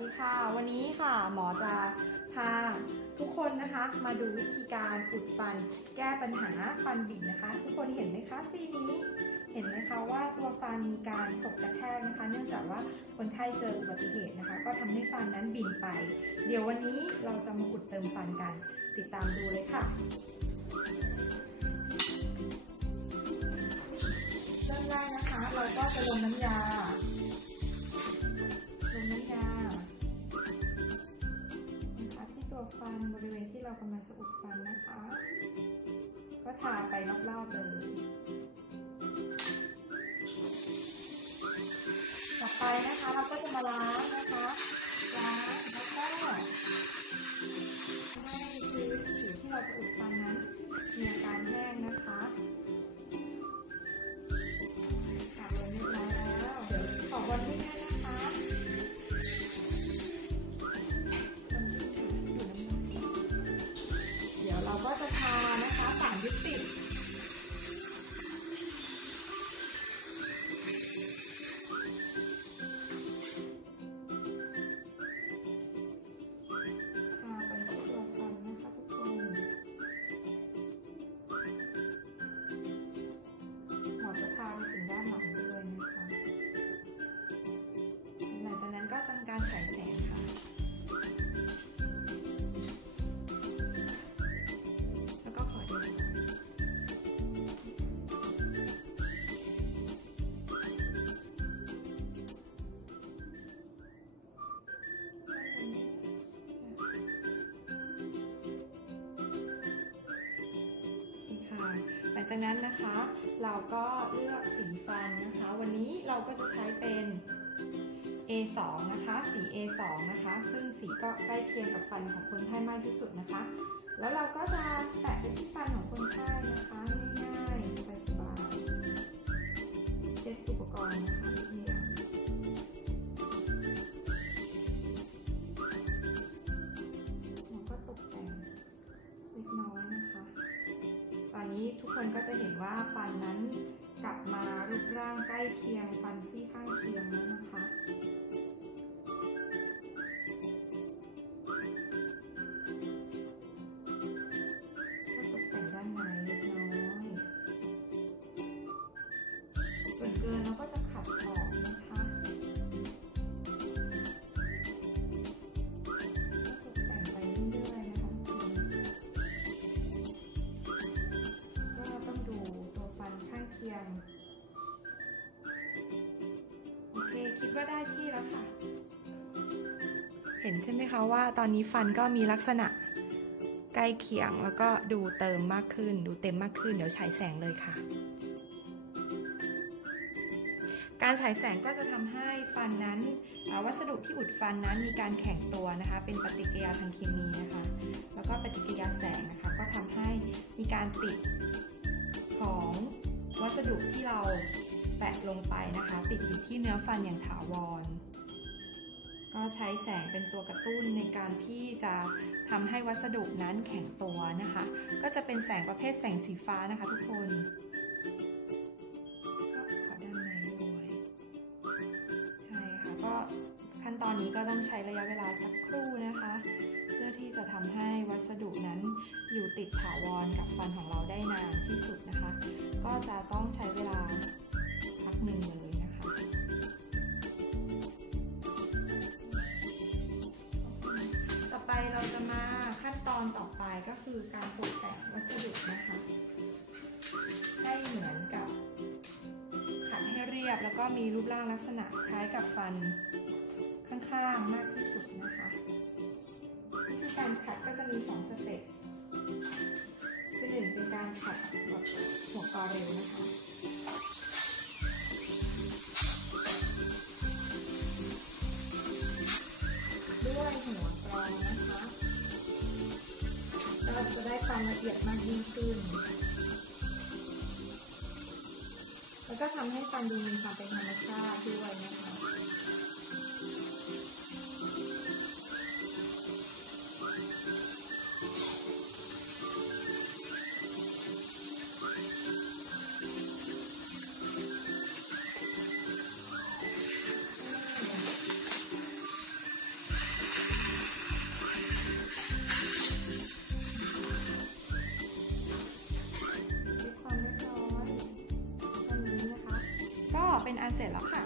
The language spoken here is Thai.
ดีค่ะ วันนี้ค่ะหมอจะพาทุกคนนะคะ มาดูวิธีการอุดฟัน แก้ปัญหาฟันบิ่นนะคะ ทุกคนเห็นไหมคะซีนี้ เห็นไหมคะว่าตัวฟันมีการสกกระแทกนะคะ เนื่องจากว่าคนไข้เจออุบัติเหตุนะคะ ก็ทำให้ฟันนั้นบิ่นไป เดี๋ยววันนี้เราจะมาอุดเติมฟันกัน ติดตามดูเลยค่ะเริ่มแรกนะคะ เราก็จะลงน้ำยา เวณที่เรากำลังจะอุดฟันนะคะ ก็ทาไปรอบๆเลยต่อไปนะคะเราก็จะมาล้างนะคะารฉายแสงค่ะ แล้วก็ขอดูค่ะหลังจากนั้นนะคะ เราก็เลือกสีฟันนะคะ วันนี้เราก็จะใช้เป็น A2 นะคะ สี A2 นะคะ ซึ่งสีก็ใกล้เคียงกับฟันของคนไข้มากที่สุดนะคะ แล้วเราก็จะแตะไปที่ฟันของคนไข้นะคะง่ายๆสบายๆเช็ดอุปกรณ์นะคะเพียงเราก็ตกแต่งเล็กน้อยนะคะ ตอนนี้ทุกคนก็จะเห็นว่าฟันนั้นกลับมารูปร่างใกล้เคียงฟันซี่ข้างเคียงแล้วนะคะ ส่วนเราก็จะขัดออกนะคะก็ตกแต่งไปเรื่อยๆนะคะก็ต้องดูตัวฟันข้างเคียง โอเค คิดว่าได้ที่แล้วค่ะ เห็นใช่ไหมคะว่าตอนนี้ฟันก็มีลักษณะใกล้เคียงแล้วก็ดูเติมมากขึ้น ดูเต็มมากขึ้น เดี๋ยวฉายแสงเลยค่ะ การฉายแสงก็จะทำให้ฟันนั้น วัสดุที่อุดฟันนั้นมีการแข็งตัวนะคะ เป็นปฏิกิริยาทางเคมีนะคะ แล้วก็ปฏิกิริยาแสงนะคะ ก็ทำให้มีการติดของวัสดุที่เราแปะลงไปนะคะ ติดอยู่ที่เนื้อฟันอย่างถาวร ก็ใช้แสงเป็นตัวกระตุ้นในการที่จะทำให้วัสดุนั้นแข็งตัวนะคะ ก็จะเป็นแสงประเภทแสงสีฟ้านะคะทุกคน นี้ก็ต้องใช้ระยะเวลาสักครู่นะคะ เพื่อที่จะทำให้วัสดุนั้นอยู่ติดถาวรกับฟันของเราได้นานที่สุดนะคะ ก็จะต้องใช้เวลาพักหนึ่งเลยนะคะต่อไปเราจะมาขั้นตอนต่อไปก็คือการตกแต่งวัสดุนะคะ ให้เหมือนกับขัดให้เรียบแล้วก็มีรูปร่างลักษณะคล้ายกับฟัน ข้างมากที่สุดนะคะวิธีการขัดก็จะมีสองสเต็ปคือหนึ่งเป็นการขัดแบบหัวกอเร็วนะคะด้วยหัวกรองนะคะเราจะได้ความละเอียดมากยิ่งขึ้น แล้วก็ทำให้ฟันดูมีความเป็นธรรมชาติด้วยนะคะ เป็นอันเสร็จแล้วค่ะ